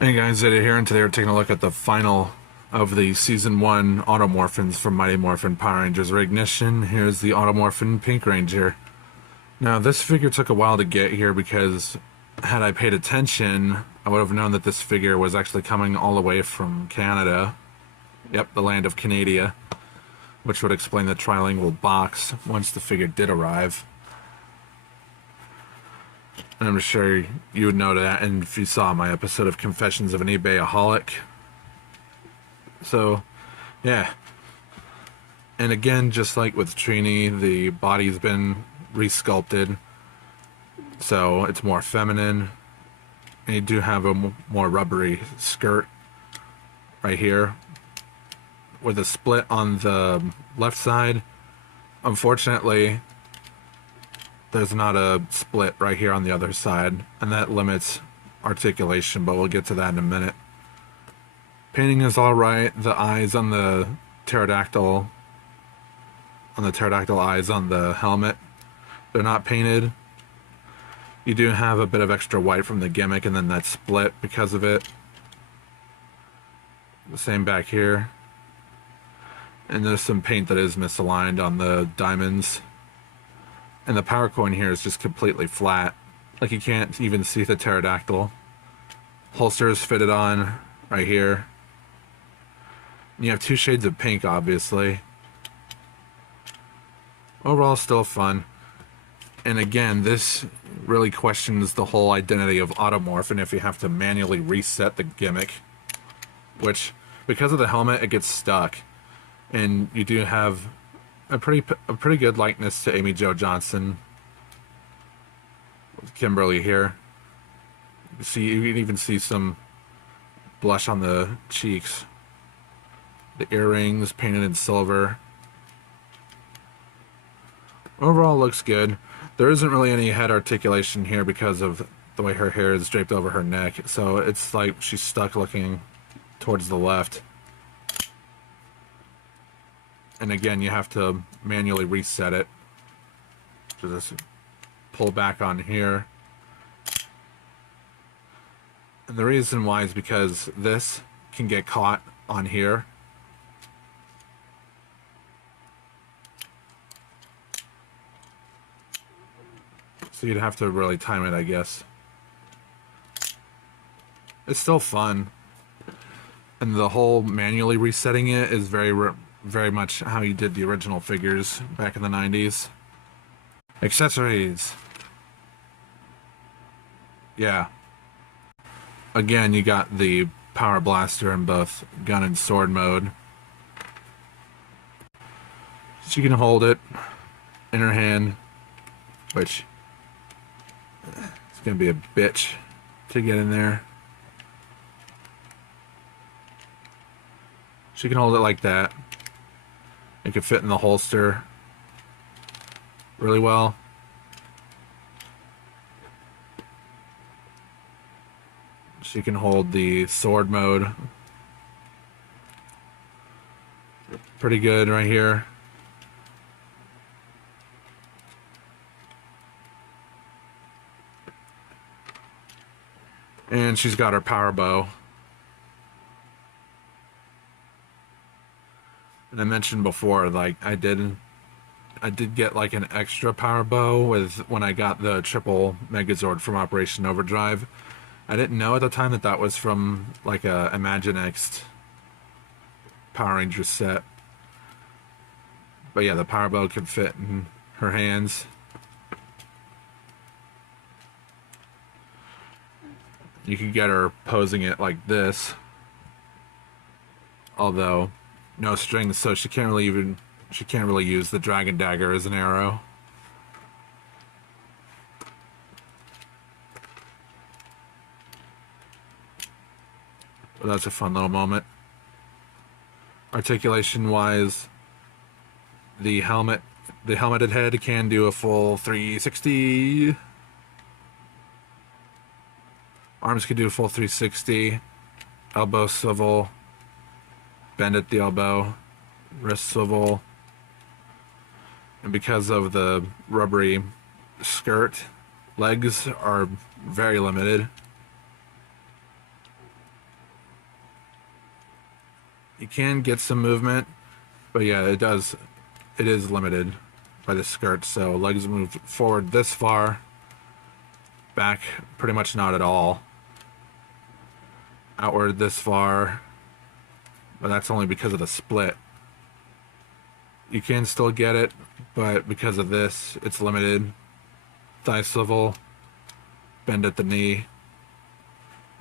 Hey guys, Eddie here, and today we're taking a look at the final of the Season 1 Auto-Morphins from Mighty Morphin Power Rangers Reignition. Here's the Auto-Morphin Pink Ranger. Now, this figure took a while to get here because had I paid attention, I would have known that this figure was actually coming all the way from Canada. Yep, the land of Canada, which would explain the trilingual box once the figure did arrive. And I'm sure you would know that, and if you saw my episode of Confessions of an eBay-aholic. So, yeah. And again, just like with Trini, the body's been resculpted, so it's more feminine. And you do have a more rubbery skirt right here, with a split on the left side. Unfortunately, there's not a split right here on the other side, and that limits articulation, but we'll get to that in a minute. Painting is alright. The eyes on the pterodactyl eyes on the helmet, they're not painted. You do have a bit of extra white from the gimmick, and then that split because of it. The same back here. And there's some paint that is misaligned on the diamonds. And the power coin here is just completely flat. Like, you can't even see the pterodactyl. Holster is fitted on right here. And you have two shades of pink, obviously. Overall, still fun. And again, this really questions the whole identity of Auto-Morphin if you have to manually reset the gimmick. Which, because of the helmet, it gets stuck. And you do have a pretty good likeness to Amy Jo Johnson with Kimberly here. You can even see some blush on the cheeks. The earrings painted in silver. Overall, looks good. There isn't really any head articulation here because of the way her hair is draped over her neck, so it's like she's stuck looking towards the left. And again, you have to manually reset it. So just pull back on here. And the reason why is because this can get caught on here. So you'd have to really time it, I guess. It's still fun. And the whole manually resetting it is very much how you did the original figures back in the 90s. Accessories. Yeah. Again, you got the power blaster in both gun and sword mode. She can hold it in her hand, which it's gonna be a bitch to get in there. She can hold it like that. It can fit in the holster really well. She can hold the sword mode pretty good right here. And she's got her power bow. And I mentioned before, like, I did get like an extra power bow with when I got the triple Megazord from Operation Overdrive. I didn't know at the time that was from like a Imaginext Power Ranger set. But yeah, the power bow could fit in her hands. You could get her posing it like this. Although no strings, so she can't really use the dragon dagger as an arrow. But that's a fun little moment. Articulation wise, the helmeted head can do a full 360. Arms can do a full 360. Elbow swivel. Bend at the elbow. Wrist swivel. And because of the rubbery skirt, legs are very limited. You can get some movement, but yeah, it is limited by the skirt. So legs move forward this far, back pretty much not at all, outward this far, but that's only because of the split. You can still get it, but because of this, it's limited. Thigh swivel, bend at the knee,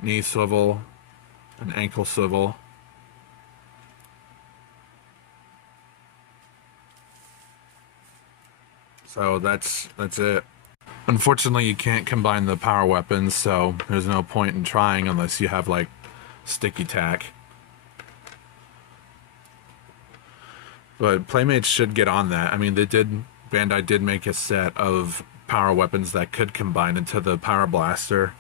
knee swivel, and ankle swivel. So that's it. Unfortunately, you can't combine the power weapons, so there's no point in trying unless you have like sticky tack. But Playmates should get on that. I mean, Bandai did make a set of power weapons that could combine into the Power Blaster.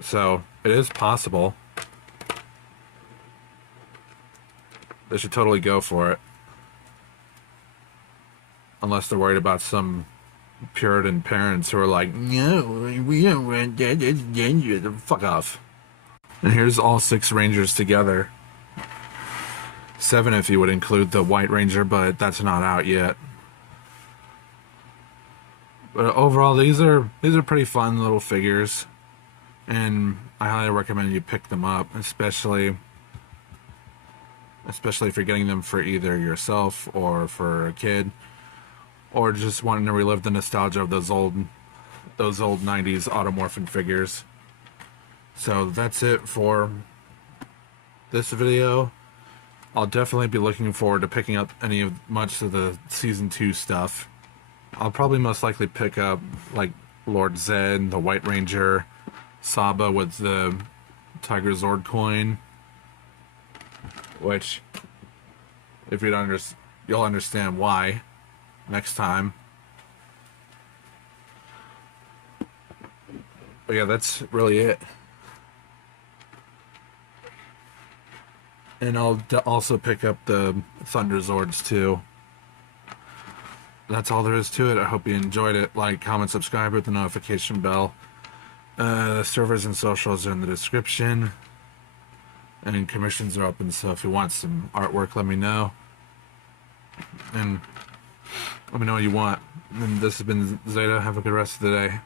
So, it is possible. They should totally go for it. Unless they're worried about some Puritan parents who are like, no, we don't want that, it's dangerous. Fuck off. And here's all 6 Rangers together. 7 if you would include the White Ranger, but that's not out yet. But overall, these are pretty fun little figures, and I highly recommend you pick them up, especially if you're getting them for either yourself or for a kid, or just wanting to relive the nostalgia of those old 90s Auto-Morphin figures. So that's it for this video. I'll definitely be looking forward to picking up much of the Season 2 stuff. I'll probably most likely pick up, like, Lord Zed, the White Ranger, Saba with the Tiger Zord coin, which, if you'll understand why next time. But yeah, that's really it. And I'll also pick up the Thunder Zords too. That's all there is to it. I hope you enjoyed it. Like, comment, subscribe with the notification bell. The servers and socials are in the description. And commissions are open, so if you want some artwork, let me know. And let me know what you want. And this has been Zeta. Have a good rest of the day.